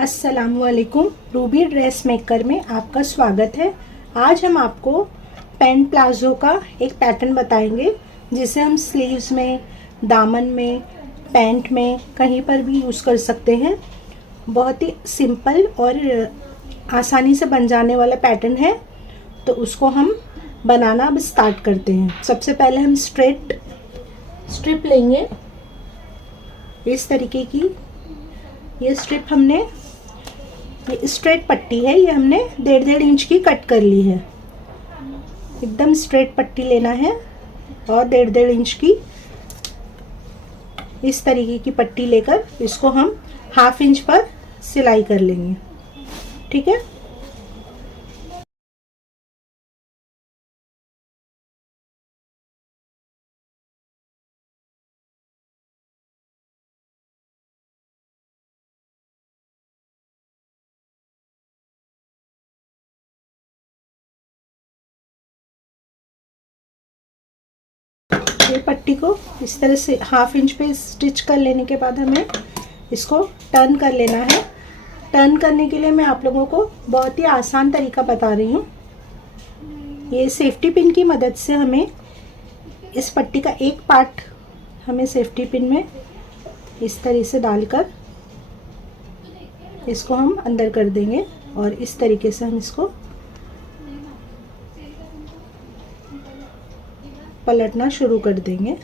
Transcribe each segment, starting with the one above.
अस्सलामुअलैकुम। Ruby dress maker में आपका स्वागत है। आज हम आपको पैंट प्लाजो का एक पैटर्न बताएंगे जिसे हम स्लीव्स में, दामन में, पैंट में कहीं पर भी यूज़ कर सकते हैं। बहुत ही सिंपल और आसानी से बन जाने वाला पैटर्न है, तो उसको हम बनाना अब स्टार्ट करते हैं। सबसे पहले हम स्ट्रिप लेंगे इस तरीके की। ये स्ट्रिप हमने, ये स्ट्रेट पट्टी है, ये हमने 1.5 इंच की कट कर ली है। एकदम स्ट्रेट पट्टी लेना है और 1.5 इंच की इस तरीके की पट्टी लेकर इसको हम 1/2 इंच पर सिलाई कर लेंगे। ठीक है। ये पट्टी को इस तरह से 1/2 इंच पे स्टिच कर लेने के बाद हमें इसको टर्न कर लेना है। टर्न करने के लिए मैं आप लोगों को बहुत ही आसान तरीका बता रही हूँ। ये सेफ्टी पिन की मदद से हमें इस पट्टी का एक पार्ट हमें सेफ्टी पिन में इस तरह से डालकर इसको हम अंदर कर देंगे और इस तरीके से हम इसको पलटना शुरू कर देंगे।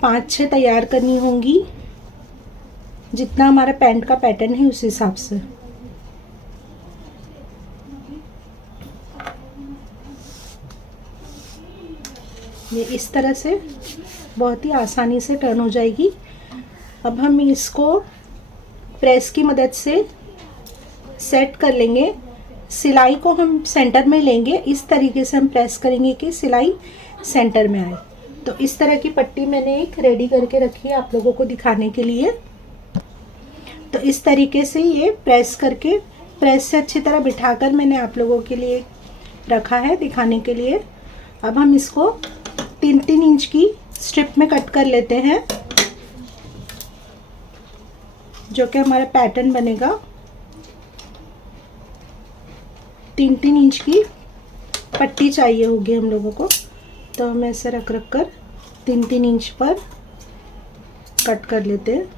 पाँच छः तैयार करनी होंगी, जितना हमारा पैंट का पैटर्न है उस हिसाब से। ये इस तरह से बहुत ही आसानी से टर्न हो जाएगी। अब हम इसको प्रेस की मदद से सेट कर लेंगे। सिलाई को हम सेंटर में लेंगे, इस तरीके से हम प्रेस करेंगे कि सिलाई सेंटर में आए। तो इस तरह की पट्टी मैंने एक रेडी करके रखी है आप लोगों को दिखाने के लिए। तो इस तरीके से ये प्रेस करके, प्रेस से अच्छी तरह बिठाकर मैंने आप लोगों के लिए रखा है दिखाने के लिए। अब हम इसको 3-3 इंच की स्ट्रिप में कट कर लेते हैं, जो कि हमारा पैटर्न बनेगा। 3-3 इंच की पट्टी चाहिए होगी हम लोगों को, तो हम ऐसे रख कर 3-3 इंच पर कट कर लेते हैं।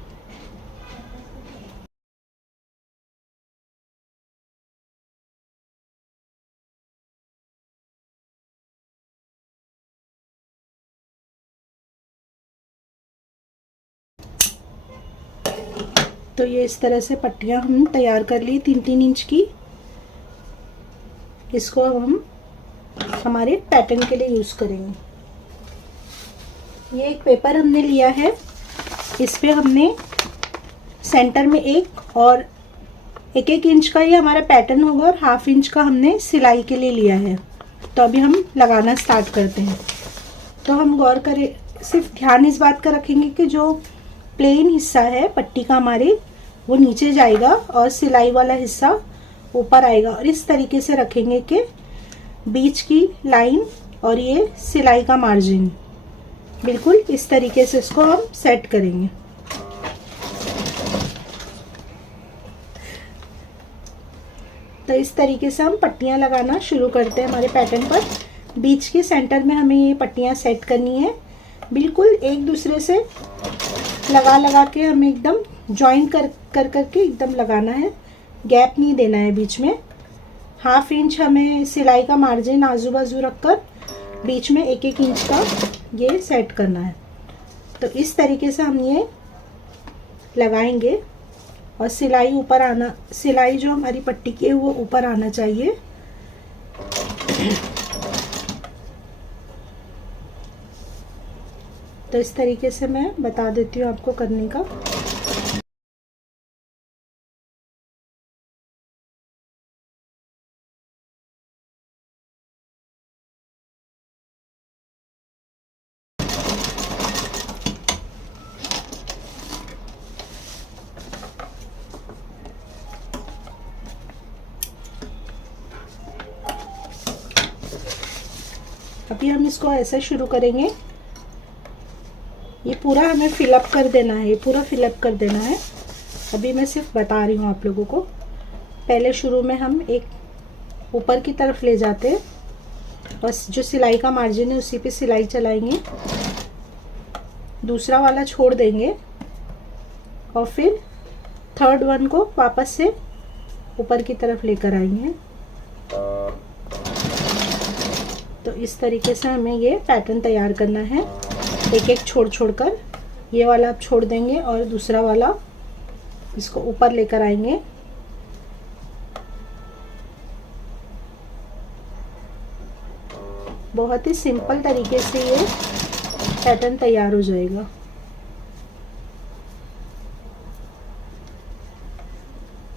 तो ये इस तरह से पट्टियां हम तैयार कर ली 3-3 इंच की। इसको अब हम हमारे पैटर्न के लिए यूज़ करेंगे। ये एक पेपर हमने लिया है, इस पे हमने सेंटर में 1 और 1-1 इंच का ये हमारा पैटर्न होगा और 1/2 इंच का हमने सिलाई के लिए लिया है। तो अभी हम लगाना स्टार्ट करते हैं। तो हम गौर करें, सिर्फ ध्यान इस बात का रखेंगे कि जो प्लेन हिस्सा है पट्टी का हमारे, वो नीचे जाएगा और सिलाई वाला हिस्सा ऊपर आएगा। और इस तरीके से रखेंगे कि बीच की लाइन और ये सिलाई का मार्जिन बिल्कुल इस तरीके से इसको हम सेट करेंगे। तो इस तरीके से हम पट्टियां लगाना शुरू करते हैं हमारे पैटर्न पर। बीच के सेंटर में हमें ये पट्टियां सेट करनी है, बिल्कुल एक दूसरे से लगा के हमें एकदम ज्वाइन करके एकदम लगाना है, गैप नहीं देना है बीच में। 1/2 इंच हमें सिलाई का मार्जिन आजू बाजू रखकर बीच में 1-1 इंच का ये सेट करना है। तो इस तरीके से हम ये लगाएंगे और सिलाई ऊपर आना, सिलाई जो हमारी पट्टी की है वो ऊपर आना चाहिए। तो इस तरीके से मैं बता देती हूँ आपको करने का। अभी हम इसको ऐसे शुरू करेंगे। ये पूरा हमें फिलअप कर देना है, ये पूरा फिलअप कर देना है। अभी मैं सिर्फ बता रही हूँ आप लोगों को। पहले शुरू में हम एक ऊपर की तरफ ले जाते हैं, बस जो सिलाई का मार्जिन है उसी पे सिलाई चलाएंगे, दूसरा वाला छोड़ देंगे और फिर थर्ड वन को वापस से ऊपर की तरफ लेकर आएंगे। तो इस तरीके से हमें ये पैटर्न तैयार करना है, एक एक छोड़ छोड़ कर। ये वाला आप छोड़ देंगे और दूसरा वाला इसको ऊपर लेकर आएंगे। बहुत ही सिंपल तरीके से ये पैटर्न तैयार हो जाएगा।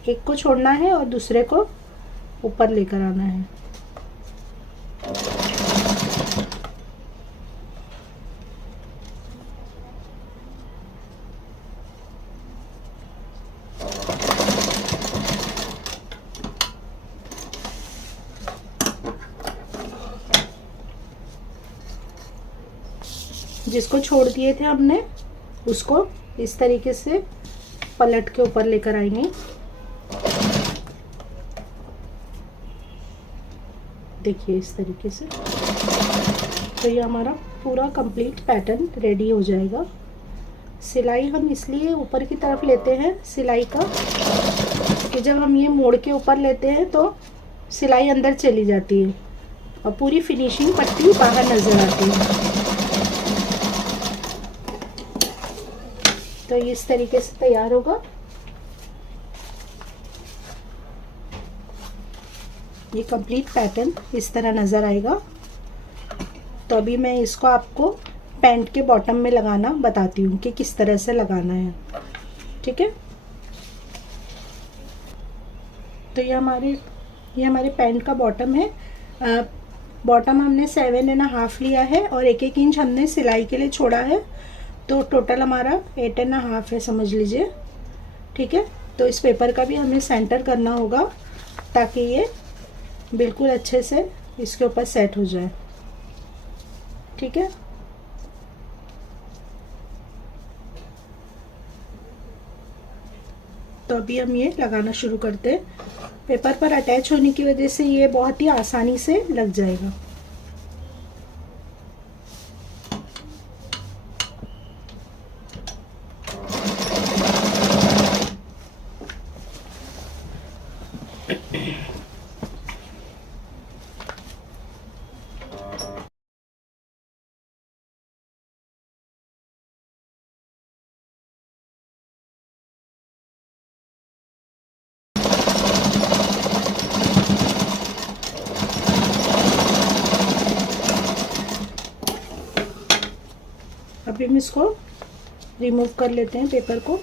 एक को छोड़ना है और दूसरे को ऊपर लेकर आना है। जिसको छोड़ दिए थे हमने उसको इस तरीके से पलट के ऊपर लेकर आएंगे। देखिए इस तरीके से। तो ये हमारा पूरा कंप्लीट पैटर्न रेडी हो जाएगा। सिलाई हम इसलिए ऊपर की तरफ लेते हैं सिलाई का कि जब हम ये मोड़ के ऊपर लेते हैं तो सिलाई अंदर चली जाती है और पूरी फिनिशिंग पट्टी बाहर नजर आती है। तो इस तरीके से तैयार होगा। ये कंप्लीट पैटर्न इस तरह नज़र आएगा। तो अभी मैं इसको आपको पैंट के बॉटम में लगाना बताती हूँ कि किस तरह से लगाना है। ठीक है, तो ये हमारे पैंट का बॉटम है। बॉटम हमने 7.5 लिया है और 1-1 इंच हमने सिलाई के लिए छोड़ा है। तो टोटल हमारा 8.5 है समझ लीजिए। ठीक है, तो इस पेपर का भी हमें सेंटर करना होगा ताकि ये बिल्कुल अच्छे से इसके ऊपर सेट हो जाए। ठीक है, तो अभी हम ये लगाना शुरू करते हैं। पेपर पर अटैच होने की वजह से ये बहुत ही आसानी से लग जाएगा। अभी हम इसको रिमूव कर लेते हैं पेपर को।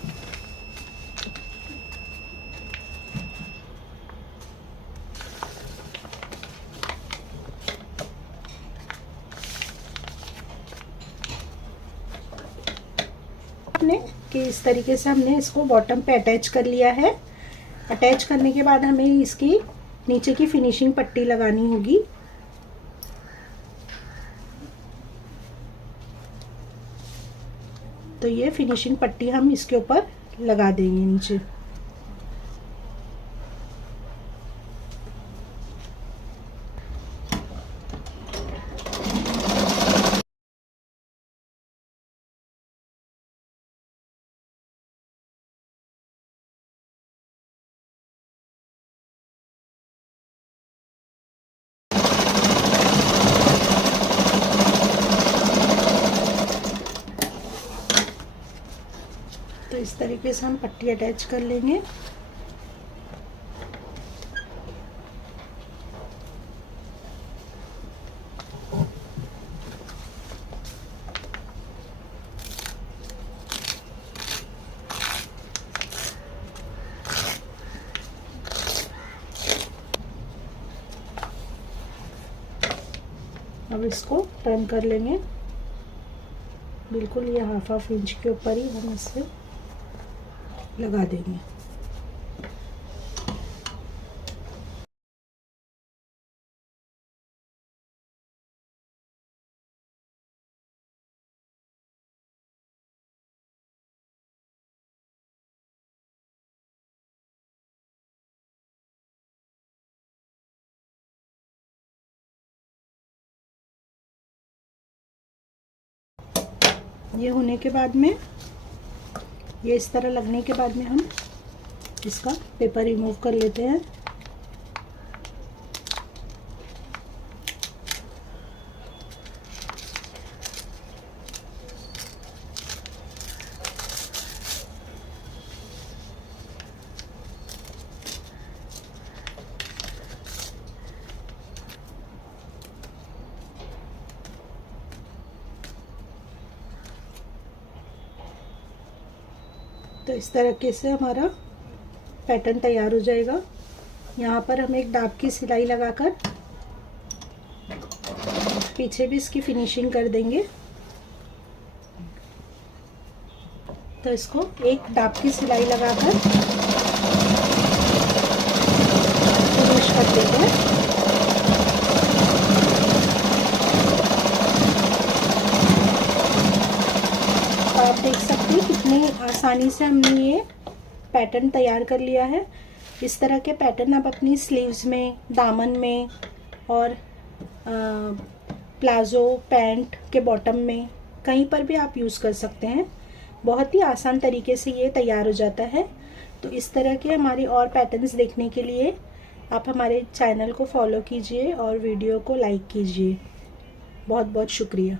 कि इस तरीके से हमने इसको बॉटम पे अटैच कर लिया है। अटैच करने के बाद हमें इसकी नीचे की फिनिशिंग पट्टी लगानी होगी। तो ये फिनिशिंग पट्टी हम इसके ऊपर लगा देंगे नीचे। तो इस तरीके से हम पट्टी अटैच कर लेंगे। अब इसको टर्न कर लेंगे। बिल्कुल ये हाफ इंच के ऊपर ही हम इसे लगा देंगे। ये होने के बाद में, ये इस तरह लगने के बाद में हम इसका पेपर रिमूव कर लेते हैं। तो इस तरीके से हमारा पैटर्न तैयार हो जाएगा। यहाँ पर हम एक दाब की सिलाई लगाकर पीछे भी इसकी फिनिशिंग कर देंगे। तो इसको एक दाब की सिलाई लगाकर फिनिश कर देते हैं। तो आप देख सकते हैं कितनी आसानी से हमने ये पैटर्न तैयार कर लिया है। इस तरह के पैटर्न आप अपनी स्लीव्स में, दामन में और प्लाज़ो पैंट के बॉटम में कहीं पर भी आप यूज़ कर सकते हैं। बहुत ही आसान तरीके से ये तैयार हो जाता है। तो इस तरह के हमारे और पैटर्न्स देखने के लिए आप हमारे चैनल को फॉलो कीजिए और वीडियो को लाइक कीजिए। बहुत बहुत शुक्रिया।